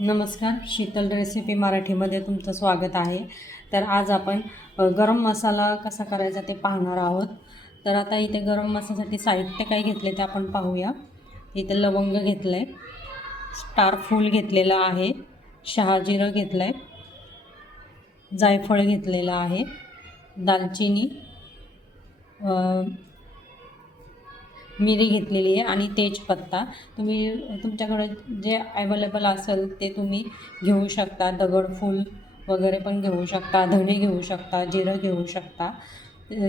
नमस्कार, शीतल रेसिपी मराठीमध्ये तुमचं स्वागत आहे. तर आज आपण गरम मसाला कसा करायचा ते पाहणार आहोत. तर आता इथे गरम मसाल्यासाठी साहित्य काय घेतले ते आपण पाहूया. इथे लवंग घेतलं आहे, स्टार फूल घेतलेलं आहे, शहाजिरं घेतलं आहे, जायफळ घेतलेलं आहे, दालचिनी, मिरी घेतलेली आहे आणि तेजपत्ता. तुम्ही तुमच्याकडे जे अवेलेबल असेल ते तुम्ही घेऊ शकता. दगडफूल वगैरे पण घेऊ शकता, धणे घेऊ शकता, जिरं घेऊ शकता.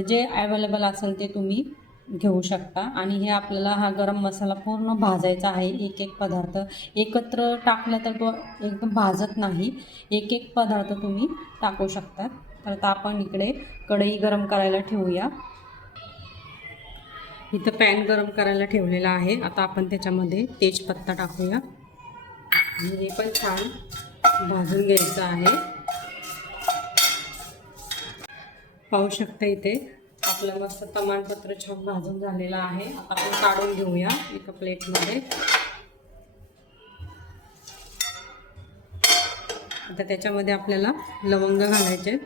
जे अवेलेबल असेल ते तुम्ही घेऊ शकता. आणि हे आपल्याला हा गरम मसाला पूर्ण भाजायचा आहे. एक एक पदार्थ एकत्र टाकलं तर तो एकदम भाजत नाही. एक एक पदार्थ तुम्ही टाकू शकता. तर आता आपण इकडे कढई गरम करायला ठेवूया. इथं पॅन गरम करायला ठेवलेला आहे. आता आपण त्याच्यामध्ये तेजपत्ता टाकूया आणि हे पण छान भाजून घ्यायचं आहे. पाहू शकता इथे आपलं मस्त तमालपत्र छान भाजून झालेलं आहे. आता आपण काढून घेऊया एका प्लेटमध्ये. आता त्याच्यामध्ये आपल्याला लवंग घालायचे,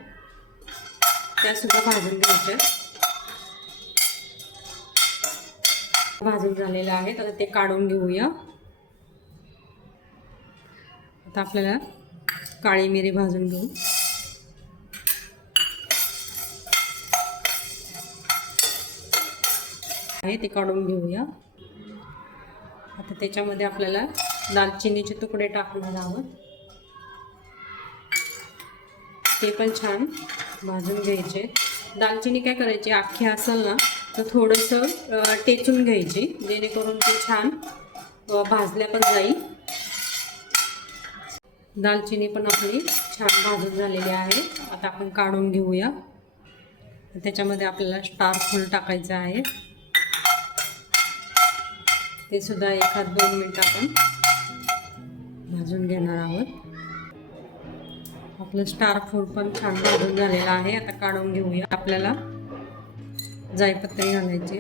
त्यासुद्धा भाजून घ्यायचे. भाजून झालेलं आहे तर ते काढून घेऊया. आता आपल्याला काळी मिरी भाजून घेऊ. आहे ते काढून घेऊया. आता त्याच्यामध्ये आपल्याला दालचिनीचे तुकडे टाकणार आहोत. ते पण छान भाजून घ्यायचे. दालचिनी काय करायची, अख्खी असेल ना तर थोडंसं टेचून घ्यायची, जेणेकरून ती छान भाजल्या पण जाईल. दालचिनी पण आपली छान भाजून झालेली आहे. आता आपण काढून घेऊया. त्याच्यामध्ये आपल्याला स्टार फूल टाकायचं आहे. ते सुद्धा 1-2 मिनिट आपण भाजून घेणार आहोत. आपलं स्टार फूल पण छान भाजून झालेलं आहे. आता काढून घेऊया. आपल्याला जायपत्री घालायची,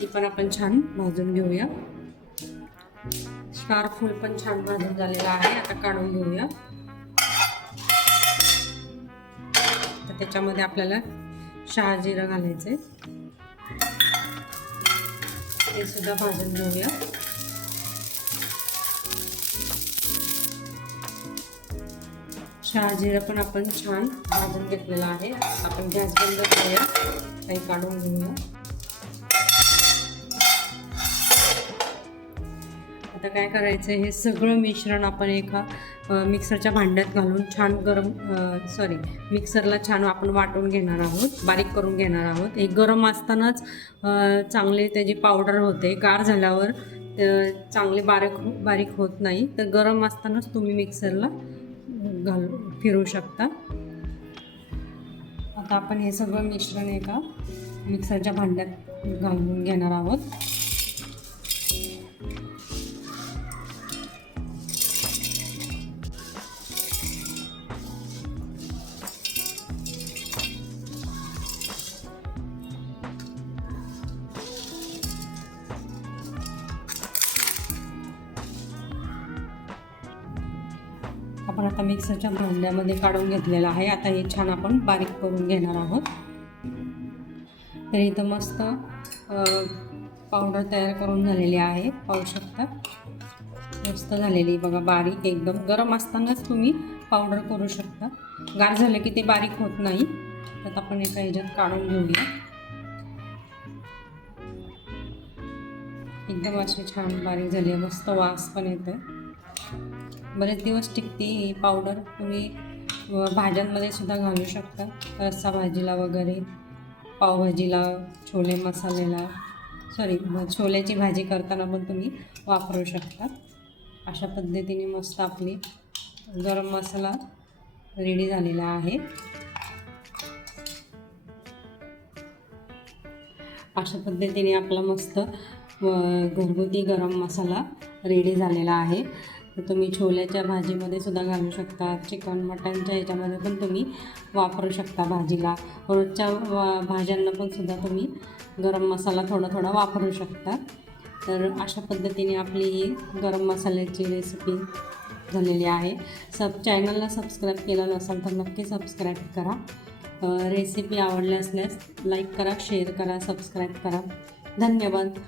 ती पण आपण छान भाजून घेऊया. स्टार फूल पण छान भाजून झालेलं आहे. आता काढून घेऊया. तर त्याच्यामध्ये आपल्याला शहाजिरं घालायचे, ते सुद्धा भाजून घेऊया. शहाजिरं पण आपण छान भाजून घेतलेलं आहे. आपण गॅस बंद करूया, काही काढून घेऊया. आता काय करायचं, हे सगळं मिश्रण आपण एका मिक्सरच्या भांड्यात घालून छान मिक्सरला छान आपण वाटून घेणार आहोत, बारीक करून घेणार आहोत. हे गरम असतानाच चांगले त्याची पावडर होते. गार झाल्यावर चांगले बारीक होत नाही. तर गरम असतानाच तुम्ही मिक्सरला फिरू शकता. आता आपण हे सगळं मिश्रण एका मिक्सरच्या भांड्यात घालून घेणार आहोत. आपण आता मिक्सरच्या भांड्यामध्ये काढून घेतलेला आहे. आता हे छान आपण बारीक करून घेणार आहोत. तर इथं मस्त पावडर तयार करून झालेली आहे. पाहू शकता मस्त झालेली बघा, बारीक एकदम. गरम असतानाच तुम्ही पावडर करू शकता. गार झालं की ते बारीक होत नाही. तर आपण एका ह्याच्यात काढून घेऊया. एकदम अशी छान बारीक झाली आहे. मस्त वास पण येतो. बरेच दिवस टिकते ही पावडर. तुम्ही भाज्यांमध्ये सुद्धा घालू शकता, रस्सा भाजीला वगैरे, पावभाजीला, छोले मसाल्याला, छोल्याची भाजी करताना पण तुम्ही वापरू शकता. अशा पद्धतीने मस्त आपली गरम मसाला रेडी झालेला आहे. अशा पद्धतीने आपला मस्त घरगुती गरम मसाला रेडी झालेला आहे. तर तुम्ही छोल्याच्या भाजीमध्ये सुद्धा घालू शकता, चिकन मटनच्या ह्याच्यामध्ये पण तुम्ही वापरू शकता भाजीला. रोजच्या भाज्यांना पण सुद्धा तुम्ही गरम मसाला थोडा थोडा वापरू शकता. तर अशा पद्धतीने आपली ही गरम मसाल्याची रेसिपी झालेली आहे. चॅनलला सबस्क्राईब केलं नसेल तर नक्की सबस्क्राईब करा. रेसिपी आवडली असल्यास लाईक करा, शेअर करा, सबस्क्राईब करा. धन्यवाद.